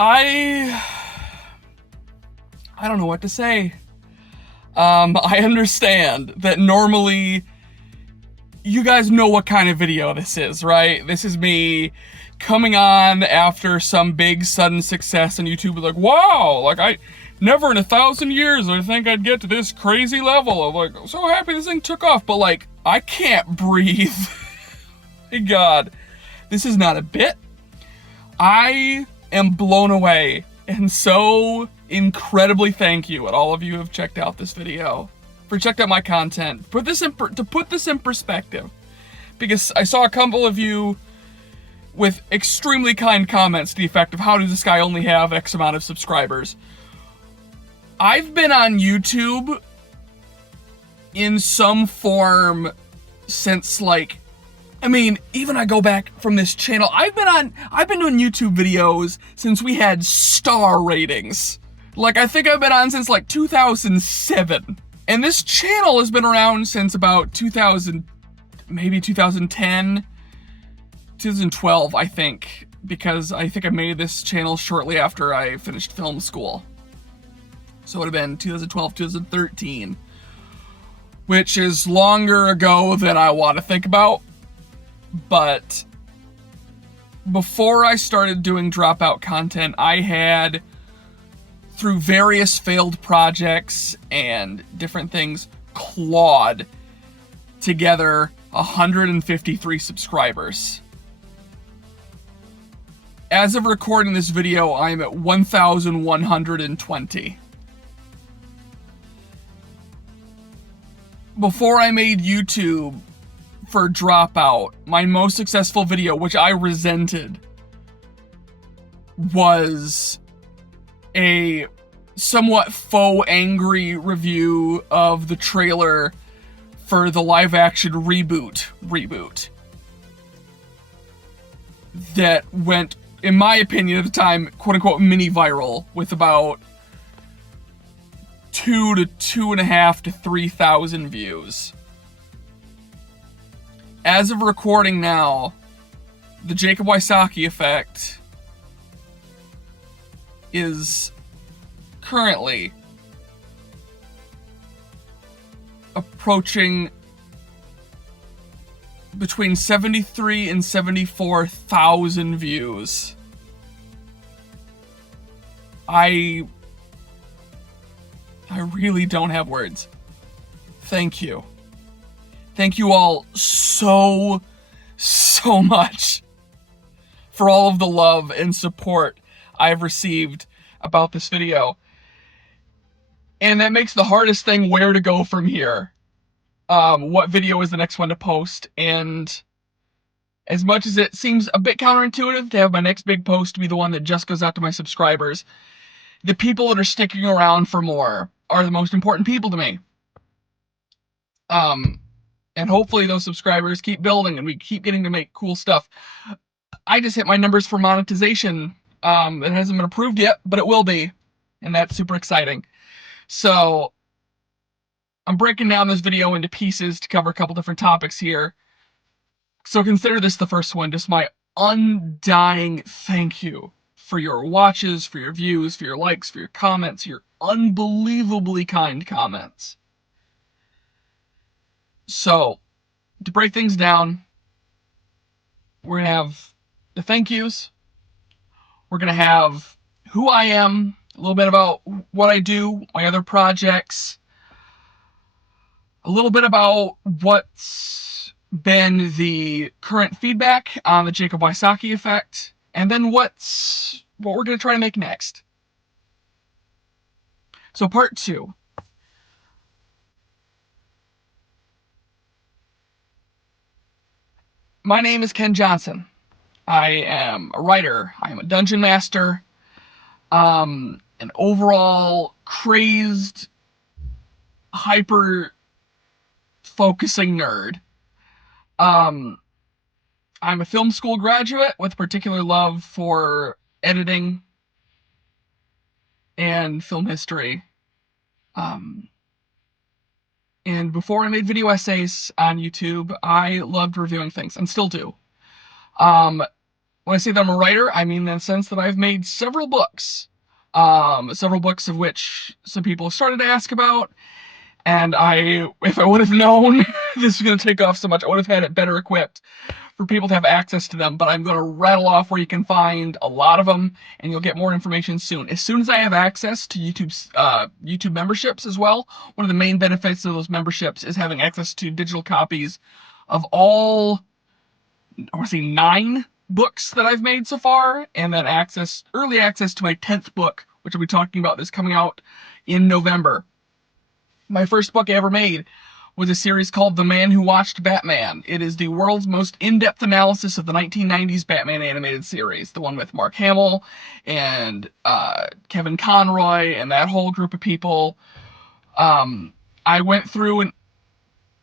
I don't know what to say. I understand that normally you guys know what kind of video this is, right? This is me coming on after some big sudden success on YouTube, like, wow, like I never in 1,000 years I think I'd get to this crazy level of like, so happy this thing took off, but like, I can't breathe. My God, this is not a bit. I am blown away, and so incredibly thank you, and all of you who have checked out this video, for checked out my content. To put this in perspective, because I saw a couple of you with extremely kind comments to the effect of, how does this guy only have X amount of subscribers? I've been on YouTube in some form since, like, I mean, even I go back from this channel, I've been doing YouTube videos since we had star ratings. Like, I think I've been on since like 2007. And this channel has been around since about 2000, maybe 2010, 2012, I think. Because I think I made this channel shortly after I finished film school. So it would have been 2012, 2013. Which is longer ago than I want to think about. But before I started doing dropout content, I had, through various failed projects and different things, clawed together 153 subscribers. As of recording this video, I'm at 1,120. Before I made YouTube for Dropout, my most successful video, which I resented, was a somewhat faux angry review of the trailer for the live-action reboot that went, in my opinion at the time, quote-unquote mini viral, with about 2,000 to 2,500 to 3,000 views. As of recording now, the Jacob Wysocki Effect is currently approaching between 73 and 74,000 views. I really don't have words. Thank you. Thank you all so much for all of the love and support I've received about this video. And that makes the hardest thing where to go from here. What video is the next one to post, and as much as it seems a bit counterintuitive to have my next big post to be the one that just goes out to my subscribers, the people that are sticking around for more are the most important people to me. And hopefully those subscribers keep building and we keep getting to make cool stuff. I just hit my numbers for monetization. It hasn't been approved yet, but it will be, and that's super exciting. So I'm breaking down this video into pieces to cover a couple different topics here. So consider this the first one, just my undying thank you for your watches, for your views, for your likes, for your comments, your unbelievably kind comments. So, to break things down, we're going to have the thank yous. We're going to have who I am, a little bit about what I do, my other projects, a little bit about what's been the current feedback on the Jacob Wysocki Effect, and then what we're going to try to make next. So part 2. My name is Ken Johnson. I am a writer. I am a dungeon master. An overall crazed, hyper-focusing nerd. I'm a film school graduate with a particular love for editing and film history. And before I made video essays on YouTube, I loved reviewing things, and still do. When I say that I'm a writer, I mean in the sense that I've made several books. Several books of which some people started to ask about, and if I would have known this was going to take off so much, I would have had it better equipped for people to have access to them, but I'm going to rattle off where you can find a lot of them, and you'll get more information soon. As soon as I have access to YouTube's YouTube memberships as well, one of the main benefits of those memberships is having access to digital copies of all, I want to say 9 books that I've made so far, and then early access to my 10th book, which I'll be talking about this coming out in November. My first book I ever made was a series called The Man Who Watched Batman. It is the world's most in-depth analysis of the 1990s Batman animated series, the one with Mark Hamill and Kevin Conroy and that whole group of people. I went through and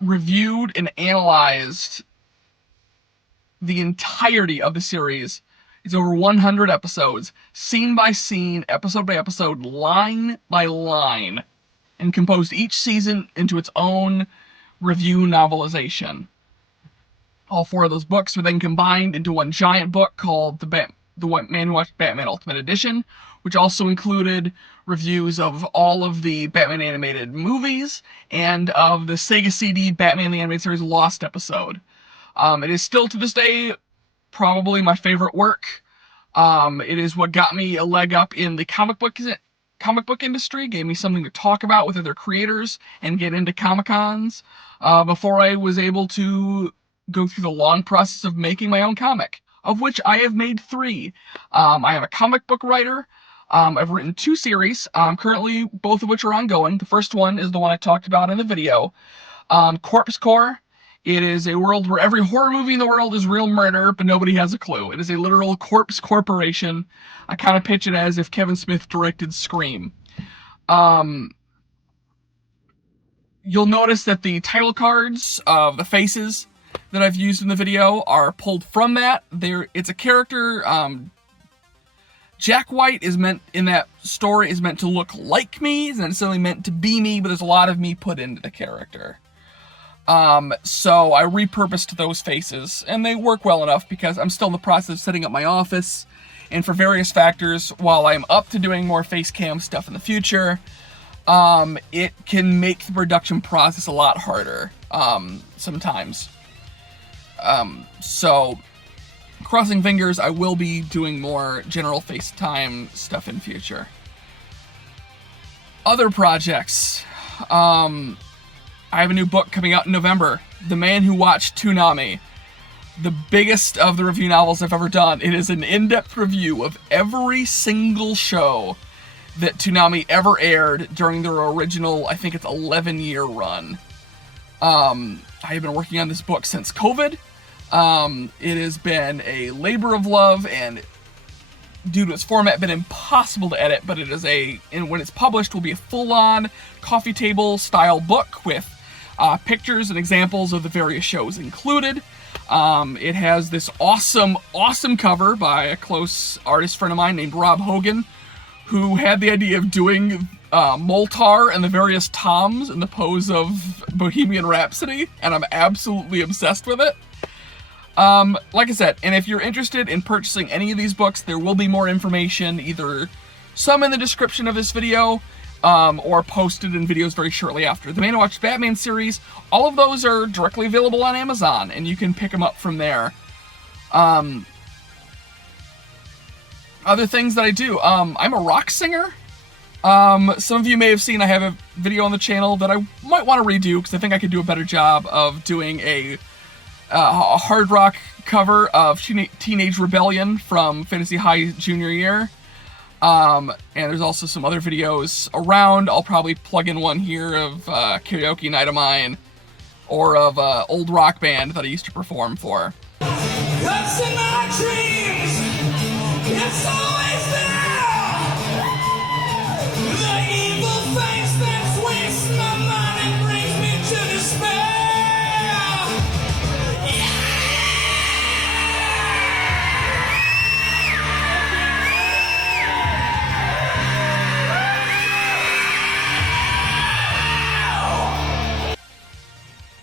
reviewed and analyzed the entirety of the series. It's over 100 episodes, scene by scene, episode by episode, line by line, and composed each season into its own review novelization. All 4 of those books were then combined into one giant book called The Man Who Watched Batman Ultimate Edition, which also included reviews of all of the Batman animated movies and of the Sega CD Batman the Animated Series Lost episode. It is still to this day probably my favorite work. It is what got me a leg up in the comic book industry, gave me something to talk about with other creators and get into Comic-Cons before I was able to go through the long process of making my own comic, of which I have made 3. I am a comic book writer. I've written 2 series, currently both of which are ongoing. The first one is the one I talked about in the video, Corpse Core. It is a world where every horror movie in the world is real murder, but nobody has a clue. It is a literal corpse corporation. I kind of pitch it as if Kevin Smith directed Scream. You'll notice that the title cards of the faces that I've used in the video are pulled from that. It's a character. Jack White is meant, in that story, is meant to look like me. It's not necessarily meant to be me, but there's a lot of me put into the character. So I repurposed those faces, and they work well enough because I'm still in the process of setting up my office, and for various factors, while I'm up to doing more face cam stuff in the future, it can make the production process a lot harder, sometimes. So, crossing fingers, I will be doing more general FaceTime stuff in future. Other projects, I have a new book coming out in November, The Man Who Watched Toonami. The biggest of the review novels I've ever done. It is an in-depth review of every single show that Toonami ever aired during their original, I think it's 11-year run. I have been working on this book since COVID. It has been a labor of love, and due to its format, been impossible to edit, but it is and when it's published, will be a full-on coffee table style book with pictures and examples of the various shows included. It has this awesome cover by a close artist friend of mine named Rob Hogan, who had the idea of doing Moltar and the various Toms in the pose of Bohemian Rhapsody, and I'm absolutely obsessed with it. Like I said, and if you're interested in purchasing any of these books, there will be more information, either some in the description of this video, or posted in videos very shortly after. The Man Who Watched Batman series, all of those are directly available on Amazon, and you can pick them up from there. Other things that I do, I'm a rock singer. Some of you may have seen I have a video on the channel that I might want to redo, because I think I could do a better job of doing a hard rock cover of Teenage Rebellion from Fantasy High Junior Year. And there's also some other videos around. I'll probably plug in one here of Karaoke Night of Mine, or of old rock band that I used to perform for. That's in my dreams. It's always there. The evil face that wastes my mind and brings me to despair.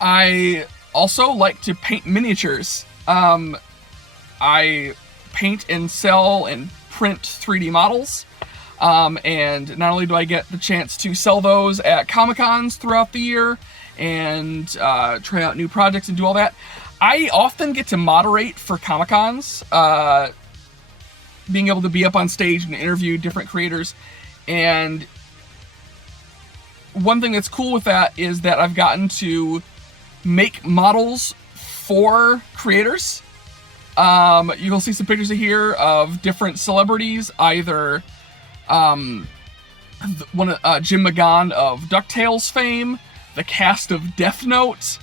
I also like to paint miniatures. I paint and sell and print 3D models. And not only do I get the chance to sell those at Comic-Cons throughout the year and try out new projects and do all that, I often get to moderate for Comic-Cons, being able to be up on stage and interview different creators. And one thing that's cool with that is that I've gotten to make models for creators. You'll see some pictures here of different celebrities, either Jim McGon of DuckTales fame, the cast of Death Note.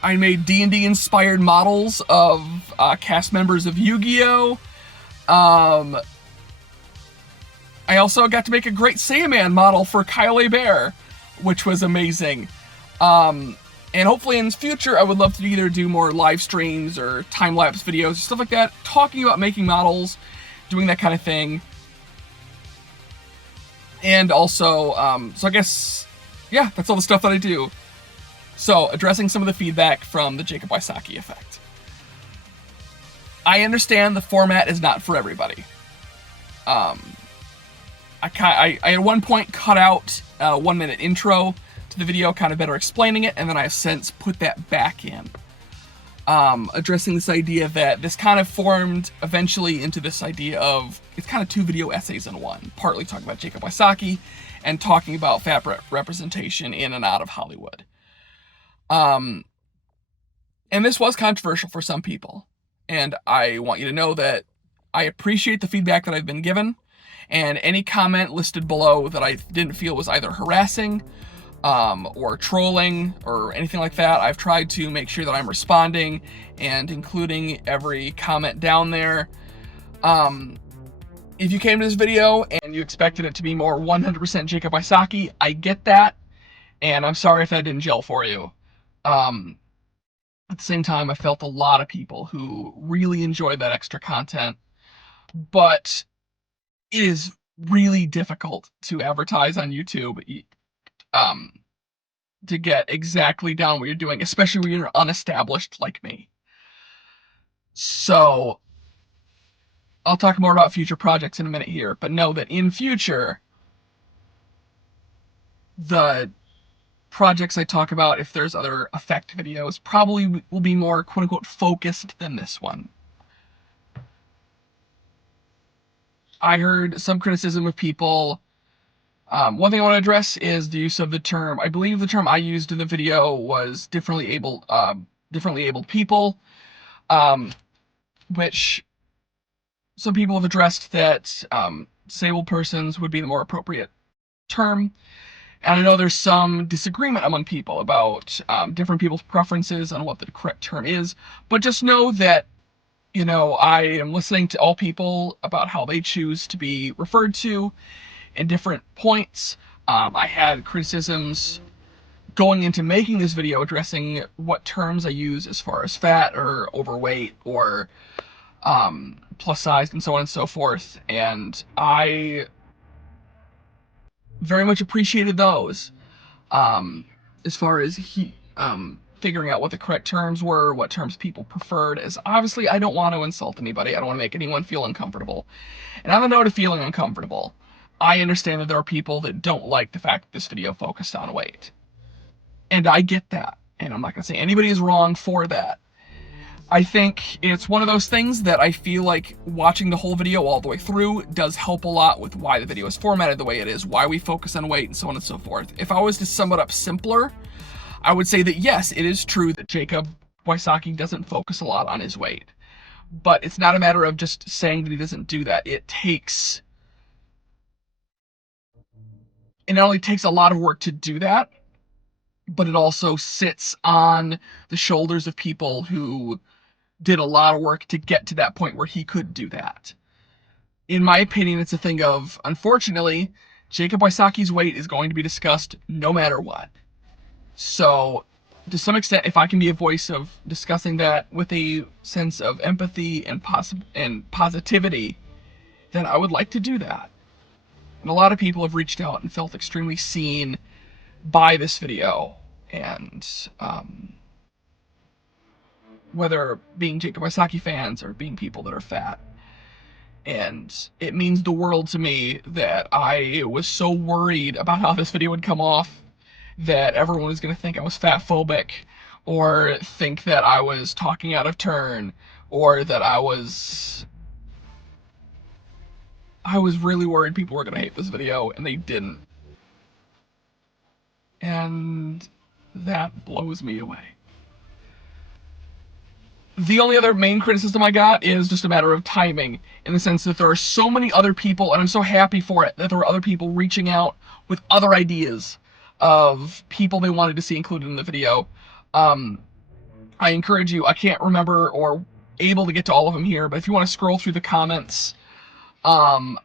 I made D&D inspired models of cast members of Yu-Gi-Oh! I also got to make a Great Saiyaman model for Kyle A. Bear, which was amazing. And hopefully in the future, I would love to either do more live streams or time-lapse videos, stuff like that, talking about making models, doing that kind of thing. And also, so I guess, yeah, that's all the stuff that I do. So, addressing some of the feedback from the Jacob Wysocki Effect. I understand the format is not for everybody. I at one point cut out a 1-minute intro to the video, kind of better explaining it, and then I have since put that back in. Addressing this idea that this kind of formed eventually into this idea of, it's kind of 2 video essays in one, partly talking about Jacob Wysocki and talking about fat representation in and out of Hollywood. And this was controversial for some people, and I want you to know that I appreciate the feedback that I've been given, and any comment listed below that I didn't feel was either harassing, or trolling, or anything like that, I've tried to make sure that I'm responding and including every comment down there. If you came to this video and you expected it to be more 100% Jacob Wysocki, I get that, and I'm sorry if that didn't gel for you. At the same time, I felt a lot of people who really enjoyed that extra content, but it is really difficult to advertise on YouTube, to get exactly down what you're doing, especially when you're unestablished like me. So, I'll talk more about future projects in a minute here, but know that in future, the projects I talk about, if there's other effect videos, probably will be more quote-unquote focused than this one. I heard some criticism of people. One thing I want to address is the use of the term, I believe the term I used in the video was differently abled people, which some people have addressed that disabled persons would be the more appropriate term. And I know there's some disagreement among people about different people's preferences on what the correct term is, but just know that, you know, I am listening to all people about how they choose to be referred to in different points. I had criticisms going into making this video addressing what terms I use as far as fat or overweight or plus sized and so on and so forth, and I very much appreciated those. As far as figuring out what the correct terms were, what terms people preferred, as obviously I don't want to insult anybody, I don't want to make anyone feel uncomfortable. And on the note of feeling uncomfortable, I understand that there are people that don't like the fact that this video focused on weight. And I get that, and I'm not going to say anybody is wrong for that. I think it's one of those things that I feel like watching the whole video all the way through does help a lot with why the video is formatted the way it is, why we focus on weight, and so on and so forth. If I was to sum it up simpler, I would say that yes, it is true that Jacob Wysocki doesn't focus a lot on his weight. But it's not a matter of just saying that he doesn't do that. It not only takes a lot of work to do that, but it also sits on the shoulders of people who did a lot of work to get to that point where he could do that. In my opinion, it's a thing of, unfortunately, Jacob Wysocki's weight is going to be discussed no matter what. So, to some extent, if I can be a voice of discussing that with a sense of empathy and positivity, then I would like to do that. And a lot of people have reached out and felt extremely seen by this video, and whether being Jacob Wysocki fans or being people that are fat. And it means the world to me that I was so worried about how this video would come off, that everyone was going to think I was fat phobic, or think that I was talking out of turn, or that I was really worried people were going to hate this video, and they didn't. And that blows me away. The only other main criticism I got is just a matter of timing, in the sense that there are so many other people, and I'm so happy for it, that there were other people reaching out with other ideas of people they wanted to see included in the video. I encourage you, I can't remember or able to get to all of them here, but if you want to scroll through the comments on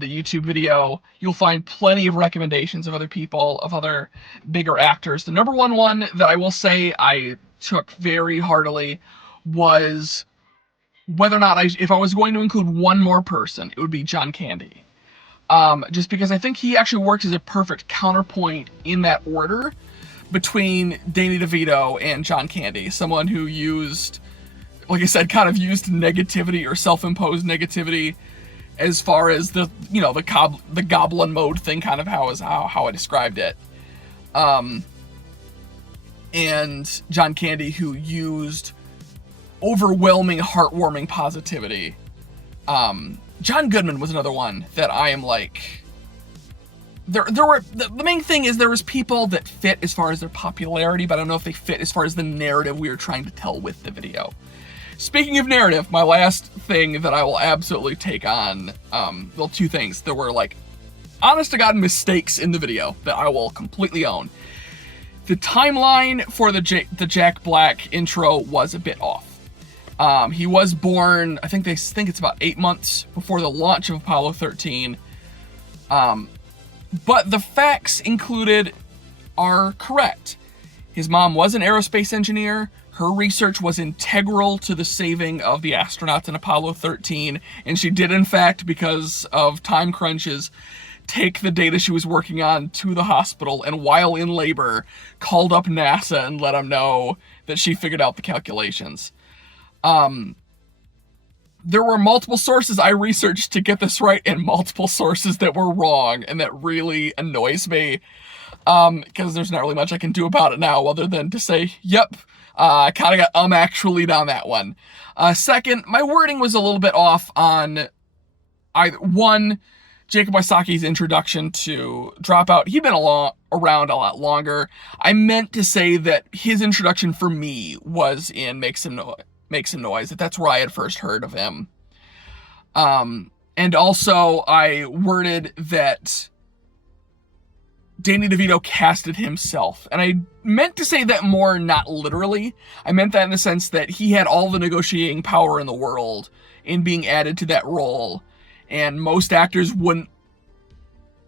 the YouTube video, you'll find plenty of recommendations of other people, of other bigger actors. The number one that I will say I took very heartily was whether or not if I was going to include one more person, it would be John Candy. Just because I think he actually works as a perfect counterpoint in that order between Danny DeVito and John Candy. Someone who used, like I said, kind of used negativity or self-imposed negativity as far as the goblin mode thing, kind of how I described it. And John Candy, who used overwhelming, heartwarming positivity. John Goodman was another one that I am like, the main thing is there was people that fit as far as their popularity, but I don't know if they fit as far as the narrative we were trying to tell with the video. Speaking of narrative, my last thing that I will absolutely take on, well, two things. There were, like, honest to God mistakes in the video that I will completely own. The timeline for the Jack Black intro was a bit off. He was born, I think it's about 8 months before the launch of Apollo 13. But the facts included are correct. His mom was an aerospace engineer. Her research was integral to the saving of the astronauts in Apollo 13, and she did, in fact, because of time crunches, take the data she was working on to the hospital, and while in labor, called up NASA and let them know that she figured out the calculations. There were multiple sources I researched to get this right, and multiple sources that were wrong, and that really annoys me, because there's not really much I can do about it now, other than to say, yep, I kind of got actually on that one. Second, my wording was a little bit off on one, Jacob Wysocki's introduction to Dropout. He'd been around a lot longer. I meant to say that his introduction for me was in Make Some Noise, that's where I had first heard of him. And also I worded that Danny DeVito casted himself. And I meant to say that more, not literally. I meant that in the sense that he had all the negotiating power in the world in being added to that role. And most actors wouldn't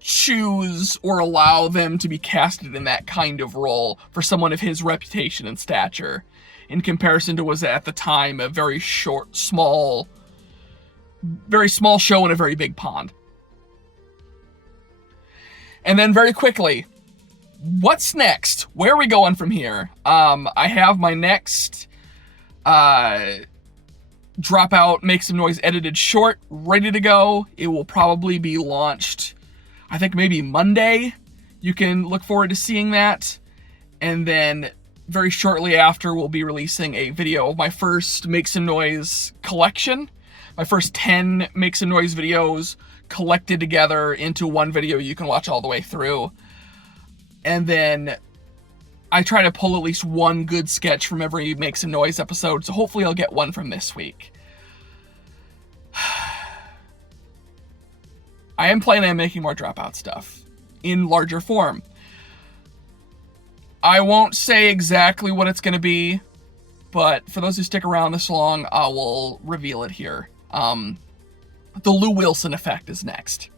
choose or allow them to be casted in that kind of role for someone of his reputation and stature, in comparison to was at the time a very small show in a very big pond. And then very quickly, what's next? Where are we going from here? I have my next Dropout Make Some Noise edited short ready to go. It will probably be launched, I think maybe Monday. You can look forward to seeing that. And then very shortly after, we'll be releasing a video of my first Make Some Noise collection. My first 10 Make Some Noise videos collected together into one video you can watch all the way through. And then I try to pull at least one good sketch from every Make Some Noise episode, so hopefully I'll get one from this week. I am planning on making more Dropout stuff in larger form. I won't say exactly what it's going to be, but for those who stick around this long, I will reveal it here. The Lou Wilson Effect is next.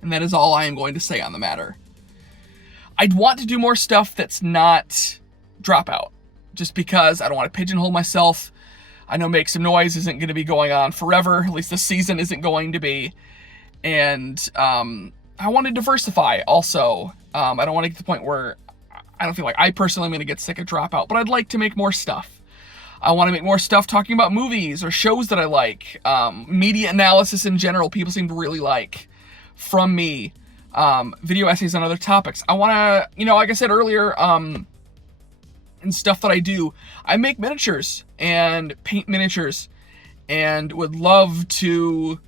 And that is all I am going to say on the matter. I'd want to do more stuff that's not Dropout, just because I don't want to pigeonhole myself. I know Make Some Noise isn't going to be going on forever, at least the season isn't going to be. And I want to diversify also. I don't want to get to the point where I don't feel like I personally am going to get sick of Dropout, but I'd like to make more stuff. I want to make more stuff talking about movies or shows that I like. Media analysis in general, people seem to really like from me. Video essays on other topics. I want to, you know, like I said earlier, and stuff that I do, I make miniatures and paint miniatures, and would love to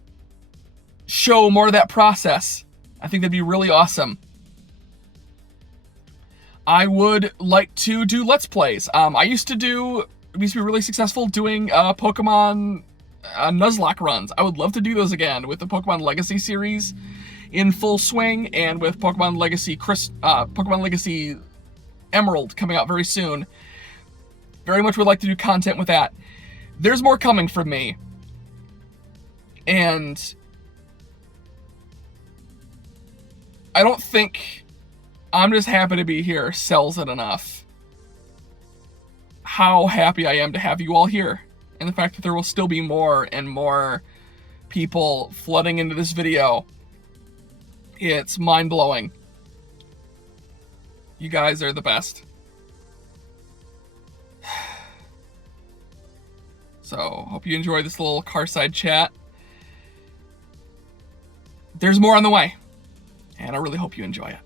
show more of that process. I think that'd be really awesome. I would like to do Let's Plays. I used to be really successful doing Pokemon Nuzlocke runs. I would love to do those again with the Pokemon Legacy series in full swing, and with Pokemon Legacy Emerald coming out very soon. Very much would like to do content with that. There's more coming from me. And I don't think I'm just happy to be here sells it enough. How happy I am to have you all here. And the fact that there will still be more and more people flooding into this video. It's mind-blowing. You guys are the best. So, hope you enjoy this little Carside chat. There's more on the way, and I really hope you enjoy it.